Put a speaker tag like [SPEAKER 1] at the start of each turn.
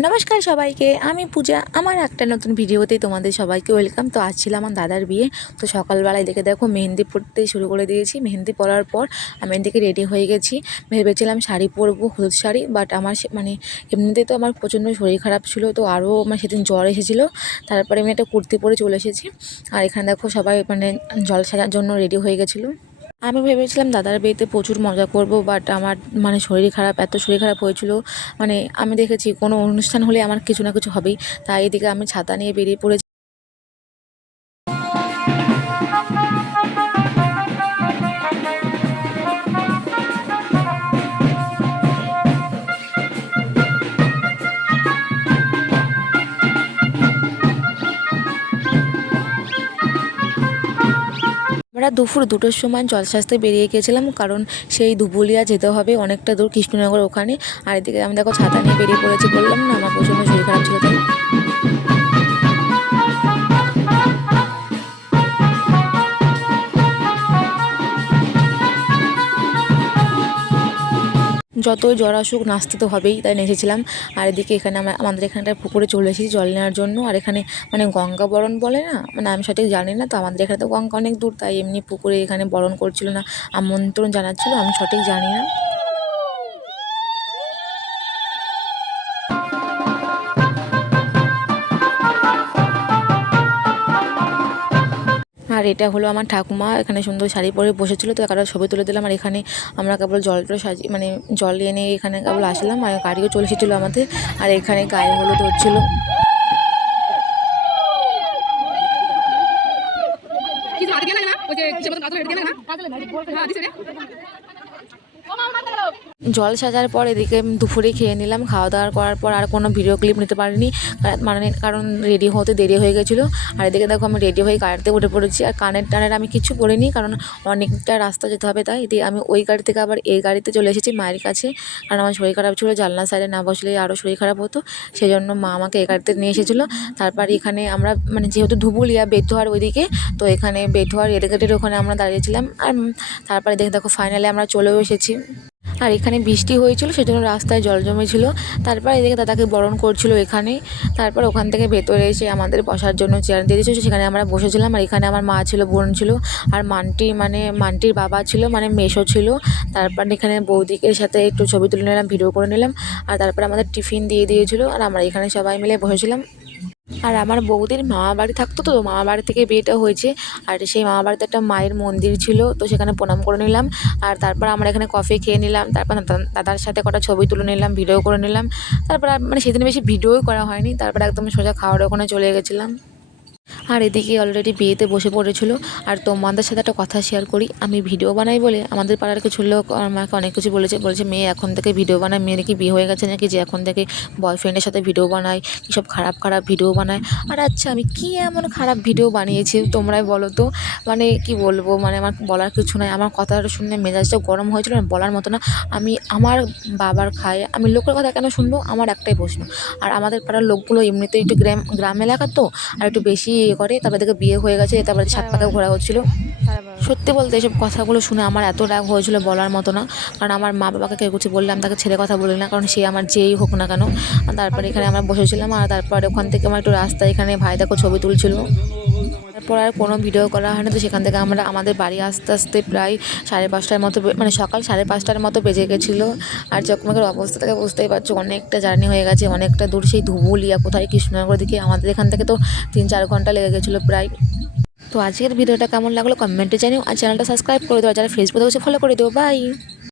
[SPEAKER 1] নমস্কার সবাইকে, আমি পূজা। আমার একটা নতুন ভিডিওতে তোমাদের সবাইকে ওয়েলকাম। তো আজ ছিল আমার দাদার বিয়ে। তো সকালবেলায় দেখে দেখো মেহেন্দি পড়তে শুরু করে দিয়েছি। মেহেন্দি পরার পর আমি এদিকে রেডি হয়ে গেছি। ভেবেছিলাম শাড়ি পরবো, হলুদ শাড়ি বাট আমার মানে এমনিতে তো আমার প্রচণ্ড শরীর খারাপ ছিল। তো আরও আমার সেদিন জ্বর এসেছিল। তারপরে আমি একটা কুর্তি পরে চলে এসেছি। আর এখানে দেখো সবাই মানে জল সাজার জন্য রেডি হয়ে গেছিল। আমি ভেবেছিলাম দাদার বিয়েতে প্রচুর মজা করব বাট আমার মানে শরীর খারাপ, এত শরীর খারাপ হয়েছিল। মানে আমি দেখেছি কোনো অনুষ্ঠান হলে আমার কিছু না কিছু হবেই। তাই এদিকে আমি ছাতা নিয়ে বেরিয়ে পড়েছি। আমরা দুপুর দুটোর সময় জলস্বাস্থ্যে বেরিয়ে গিয়েছিলাম, কারণ সেই ধুবুলিয়া যেতে হবে অনেকটা দূর কৃষ্ণনগর ওখানে। আর এদিকে আমি দেখো ছাতা নিয়ে বেরিয়ে পড়েছি, বললাম না, আমার প্রচণ্ড শরীর খারাপ ছিল তাই। যতই জ্বর আসুক নাচতে তো হবেই, তাই নেচেছিলাম। আর এদিকে এখানে আমরা আমাদের এখানটা পুকুরে চলে এসেছি জল নেওয়ার জন্য। আর এখানে মানে গঙ্গা বরণ বলে না? মানে আমি সঠিক জানি না, তো আমাদের এখানে তো গঙ্গা অনেক দূর, তাই এমনি পুকুরে এখানে বরণ করছিল না। আমন্ত্রণ জানাচ্ছিল, আমি সঠিক জানি না। আর এটা হলো আমার ঠাকুমা, এখানে সুন্দর শাড়ি পরে বসেছিল তো কারোর ছবি তুলে দিলাম আর এখানে আমরা কেবল জলটা সাজি মানে জল এনে এখানে কেবল আসলাম আর গাড়িও চলে এসেছিল আমাদের আর এখানে গায়ে হলুদ হচ্ছিল।
[SPEAKER 2] কিছু ওই যে কিসের মতো কাজল হেঁটে না পাগল না? হ্যাঁ দিছে
[SPEAKER 1] জল সাজার পর এদিকে দুপুরে খেয়ে নিলাম। খাওয়া দাওয়া করার পর আর কোনো ভিডিও ক্লিপ নিতে পারিনি। মানে কারণ রেডি হতে দেরি হয়ে গেছিল। আর এদিকে দেখো আমি রেডি হয়ে গাড়িতে উঠে পড়েছি। আর কানের টানের আমি কিছু পরিনি কারণ অনেকটা রাস্তা যেতে হবে তাই। এদিকে আমি ওই গাড়ি থেকে আবার এই গাড়িতে চলে এসেছি মায়ের কাছে। কারণ আমার শরীর খারাপ ছিল, জানলা সাইডে না বসলে আরও শরীর খারাপ হতো। সেই জন্য মা আমাকে এই গাড়িতে নিয়ে এসেছিল। তারপর এখানে আমরা মানে যেহেতু ধুবুলিয়া বেতুয়ার ওইদিকে, তো এখানে বেতুয়ার রেলগেটের ওখানে আমরা দাঁড়িয়েছিলাম। আর তারপরে দেখে দেখো ফাইনালি আমরা চলেও এসেছি। আর এখানে বৃষ্টি হয়েছিল, সেজন্য রাস্তায় জল জমেছিল। তারপর এদিকে দাদাকে বরণ করছিল এখানে তারপর ওখান থেকে ভেতরে এসে আমাদের বসার জন্য চেয়ার দিয়ে দিয়েছিল। সেখানে আমরা বসেছিলাম। আর এখানে আমার মা ছিল, বোন ছিল, আর মান্টি মানে মান্টির বাবা ছিল মানে মেশো ছিল। তারপর এখানে বৌদিকের সাথে একটু ছবি তুলে নিলাম ভিডিও করে নিলাম। আর তারপর আমাদের টিফিন দিয়ে দিয়েছিল। আর আমরা এখানে সবাই মিলে বসেছিলাম। আর আমার বৌদির মামা বাড়ি থাকতো তো মামা বাড়ি থেকে বিয়েটা হয়েছে। আর সেই মামা বাড়িতে একটা মায়ের মন্দির ছিল, তো সেখানে প্রণাম করে নিলাম। আর তারপর আমরা এখানে কফি খেয়ে নিলাম, তারপর দাদা- দাদার সাথে কটা ছবি তুলে নিলাম ভিডিও করে নিলাম। তারপর মানে সেদিন বেশি ভিডিওই করা হয়নি, তারপর একদম সোজা খাওয়ার ওখানে চলে গেছিলাম। আর এদিকে অলরেডি বিয়েতে বসে পড়েছিল। আর তোমাদের সাথে একটা কথা শেয়ার করি। আমি ভিডিও বানাই বলে আমাদের পাড়ার কিছু লোক আমাকে অনেক কিছু বলেছে। বলেছে, মেয়ে, এখন থেকে ভিডিও বানায়। মেয়ে নাকি বিয়ে হয়ে গেছে নাকি যে এখন থেকে বয়ফ্রেন্ডের সাথে ভিডিও বানায় সব খারাপ খারাপ ভিডিও বানায়? আর আচ্ছা আমি কী এমন খারাপ ভিডিও বানিয়েছি তোমরাই বলো তো? মানে কি বলব? মানে আমার বলার কিছু নাই। আমার কথাটা শুনে মেজাজটা গরম হয়েছিল না বলার মতো না। আমি আমার বাবার খায়, আমি লোকের কথা কেন শুনব? আমার একটাই প্রশ্ন। আর আমাদের পাড়ার লোকগুলো এমনিতেই একটু গ্রাম গ্রাম এলাকা তো। আর একটু বেশি ইয়ে করে? তারপর দেখে বিয়ে হয়ে গেছে তারপরে সাত পাকা ঘোরা হচ্ছিল। সত্যি বলতে এসব কথাগুলো শুনে আমার এত রাগ হয়েছিল বলার মতো না। কারণ আমার মা বাবাকে কেউ কিছু বললাম তাকে ছেড়ে কথা বলি না, কারণ সে আমার যেই হোক না কেন। তারপরে এখানে আমরা বসেছিলাম, আর তারপরে ওখান থেকে আমার একটু রাস্তায় এখানে ভাই দেখো ছবি তুলছিল। তারপর আর কোনো ভিডিও করা হয়নি। তো সেখান থেকে আমরা আমাদের বাড়ি আসতে আসতে প্রায় সাড়ে পাঁচটার মতো মানে সকাল সাড়ে পাঁচটার মতো বেজে গেছিল। আর চকমকের অবস্থা থেকে, বুঝতেই পারছ, অনেকটা জার্নি হয়ে গেছে, অনেকটা দূর। সেই ধুবুলিয়া, কোথায় কৃষ্ণনগর দিকে, আমাদের এখান থেকে তো তিন চার ঘণ্টা লেগে গেছিল প্রায়। তো আজকের ভিডিওটা কেমন লাগল? কমেন্টে জানিও। আর চ্যানেলটা সাবস্ক্রাইব করে দেওয়া যারা ফেসবুকে বসে ফলো করে দেবো বাই